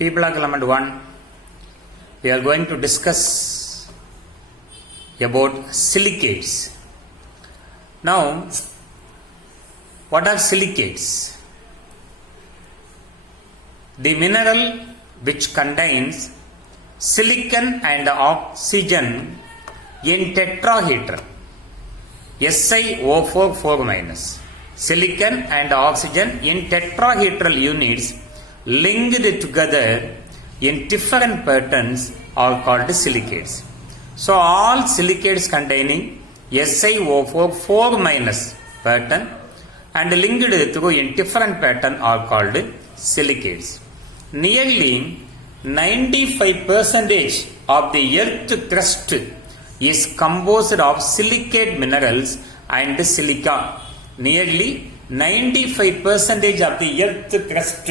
P block element 1, we are going to discuss about silicates. Now, what are silicates? The mineral which contains silicon and oxygen in tetrahedron SiO4 4-. Silicon and oxygen in tetrahedral units linked together in different patterns are called silicates. So all silicates containing SiO4 4- pattern and linked through in different pattern are called silicates. Nearly 95% of the earth crust is composed of silicate minerals and silica. Nearly 95% of the earth crust,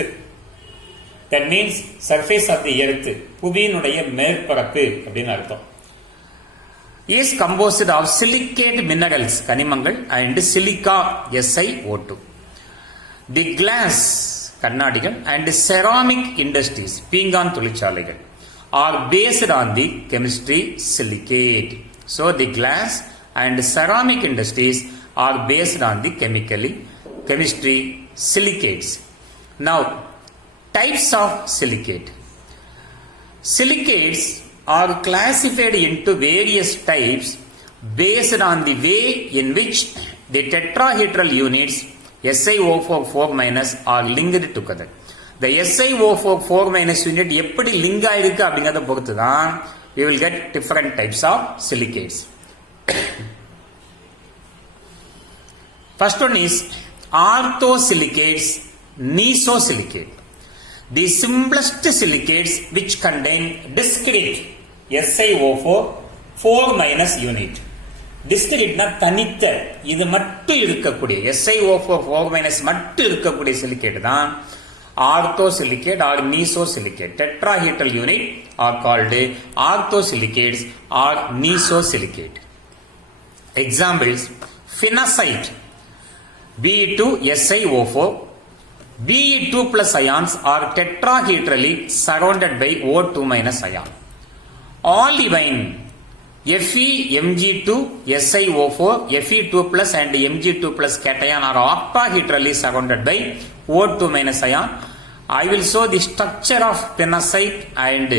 that means surface of the earth, புவியினுடைய மேற்பரப்பு அப்படின்னு அர்த்தம், is composed of silicate minerals, கனிமங்கள், and silica, SiO2. The glass, கண்ணாடிகள், and ceramic industries, பீங்கான் தொழிற்சாலைகள், are based on the chemistry silicate. So the glass and ceramic industries are based on the chemistry silicates. Now, types of silicate. Silicates are classified into various types based on the way in which the tetrahedral units SiO4 4- are linked together. The SiO4 4- unit எப்படி link ஆயிருக்கு அப்படிங்கறத பொறுத்து தான் we will get different types of silicates. First one is orthosilicates, nesosilicates. The simplest silicates which contain discrete SiO4 4- unit. Discrete na தனித்த, இது மட்டும் இருக்கக்கூடிய SiO4 4- மட்டும் இருக்கக்கூடிய silicate தான் orthosilicate or nesosilicate. Tetrahedral unit are called orthosilicates or nesosilicate. Examples: phenacite, Be2SiO4. Be2 plus ions are tetrahedrally surrounded by O2- ion. Olivine, FeMg2SiO4, Fe2 plus and Mg2 plus cation are octahedrally surrounded by O2- ion. I will show the structure of phenacite and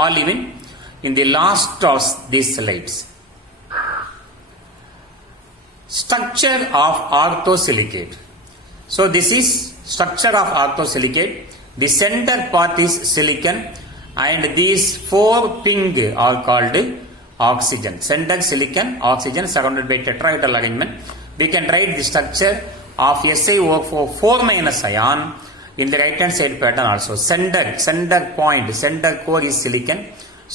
olivine in the last of these slides. Structure of orthosilicate. So this is structure of orthosilicate. The center part is silicon and these four ping are called oxygen. Center silicon, oxygen surrounded by tetrahedral arrangement. We can write the structure of SiO4 4- ion in the right hand side pattern also. Center point, center core is silicon.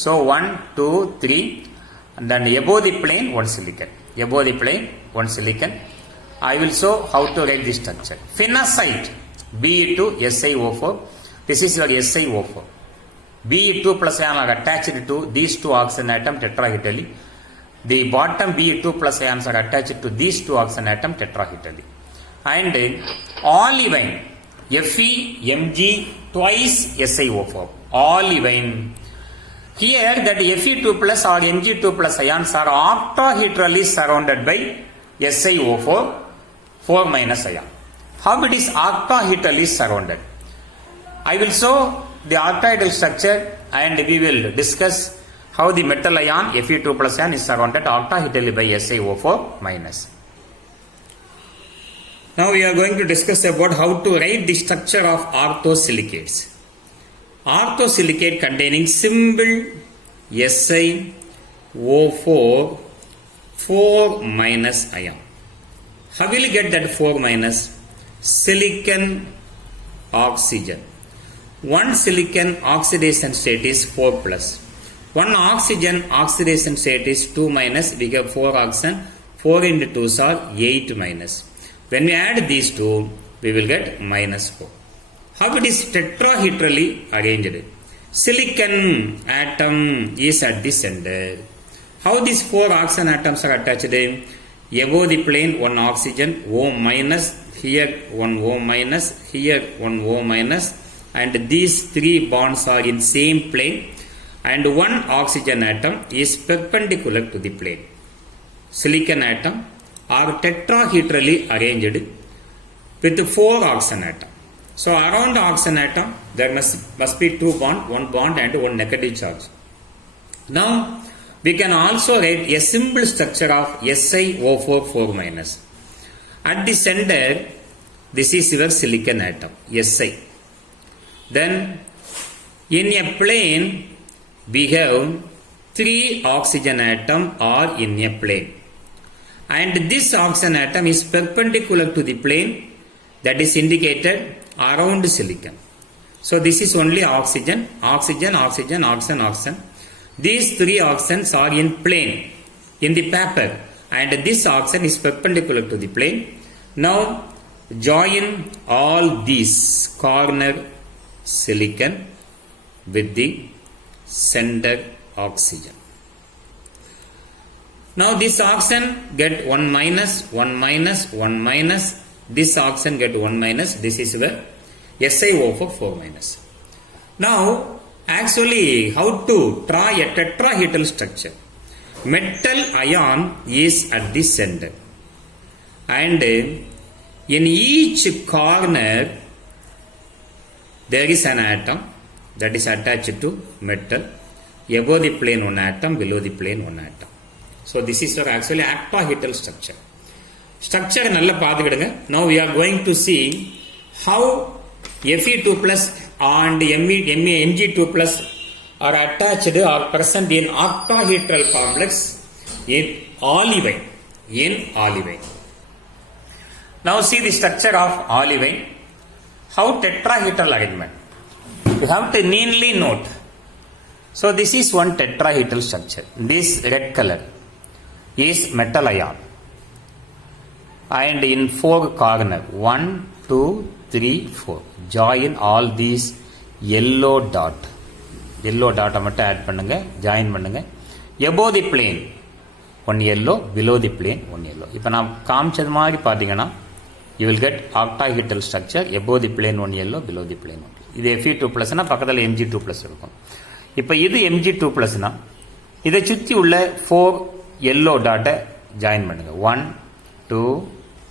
So 1, 2, 3 and then above the plane one silicon. Above the plane one silicon. I will show how to write this structure. Phenacite, Be2SiO4. This is your SiO4. Be2 plus ion are attached to these two oxygen atoms tetrahedrally. The bottom Be2 plus ions are attached to these two oxygen atoms tetrahedrally. And olivine, FeMg twice SiO4. Olivine. Here that Fe2 plus or Mg2 plus ions are octahedrally surrounded by SiO4 4- ion. How it is octahedrally surrounded? I will show the octahedral structure and we will discuss how the metal ion Fe2 plus ion is surrounded octahedrally by SiO4-. Now we are going to discuss about how to write the structure of orthosilicates. Orthosilicate containing symbol SiO4 4- ion. How will you get that 4-? Silicon, oxygen. One silicon oxidation state is 4+. One oxygen oxidation state is 2-. We have 4 oxygen. 4 into 2s are 8-. When we add these two, we will get -4. How it is tetrahedrally arranged? Silicon atom is at the center. How these 4 oxygen atoms are attached? Above the plane, 1 oxygen, O-, here 1 O-, here 1 O-, and these 3 bonds are in same plane and one oxygen atom is perpendicular to the plane. Silicon atom are tetrahedrally arranged with 4 oxygen atom. So around the oxygen atom there must be 2 bond, 1 bond and 1 negative charge. Now we can also write a simple structure of SiO4 4-. At the center, this is your silicon atom, Si. Then in a plane, we have 3 oxygen atom are in a plane. And this oxygen atom is perpendicular to the plane that is indicated around silicon. So this is only oxygen, oxygen, oxygen, oxygen, oxygen. These 3 oxygens are in plane in the paper and this oxygen is perpendicular to the plane. Now join all these corner silicon with the center oxygen. Now this oxygen get 1 minus, 1 minus, 1 minus. This oxygen get 1 minus. This is the SiO4 4-. Now actually how to draw a tetrahedral structure? Metal ion is at the center and in each corner there is an atom that is attached to metal. Above the plane 1 atom, below the plane 1 atom. So this is your actually octahedral structure. Structure nalla paathukedunga. Now we are going to see how Fe2 plus and Mg2 plus are attached or present in octahedral complex in olivine. Now see the structure of olivine. How tetrahedral arrangement. You have to neatly note. So this is one tetrahedral structure. This red color is metal ion. And in 4 corner, 1, 2, 3, 4. Join all these yellow dot. Yellow dot மட்டும் add பண்ணுங்க, join பண்ணுங்க. Above the plane 1 yellow, below the plane 1 yellow. இப்போ நான் காமிச்சது மாதிரி பார்த்தீங்கன்னா you will get octahedral structure. Above the plane 1 yellow, below the plane 1. இது Fe2 plusனா பக்கத்தில் Mg2 plus இருக்கும். இப்போ இது Mg2 plusனா இதை சுற்றி உள்ள 4 yellow dot join பண்ணுங்க. 1, 2,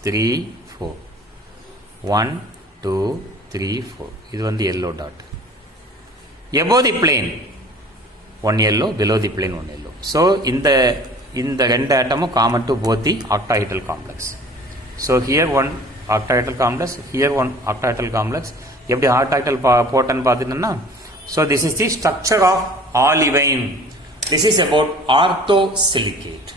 3, 4. 1, 2, 3, 4. இது வந்து yellow dot. Above the plane 1 yellow, below the plane 1 yellow. So இந்த ரெண்டு ஆட்டமும் common to both the octahedral complex. So here one octahedral complex, here one octahedral complex. எப்படி octahedral போட்டேன்னு பார்த்துட்டோம்னா, so this is the structure of olivine. This is about orthosilicate.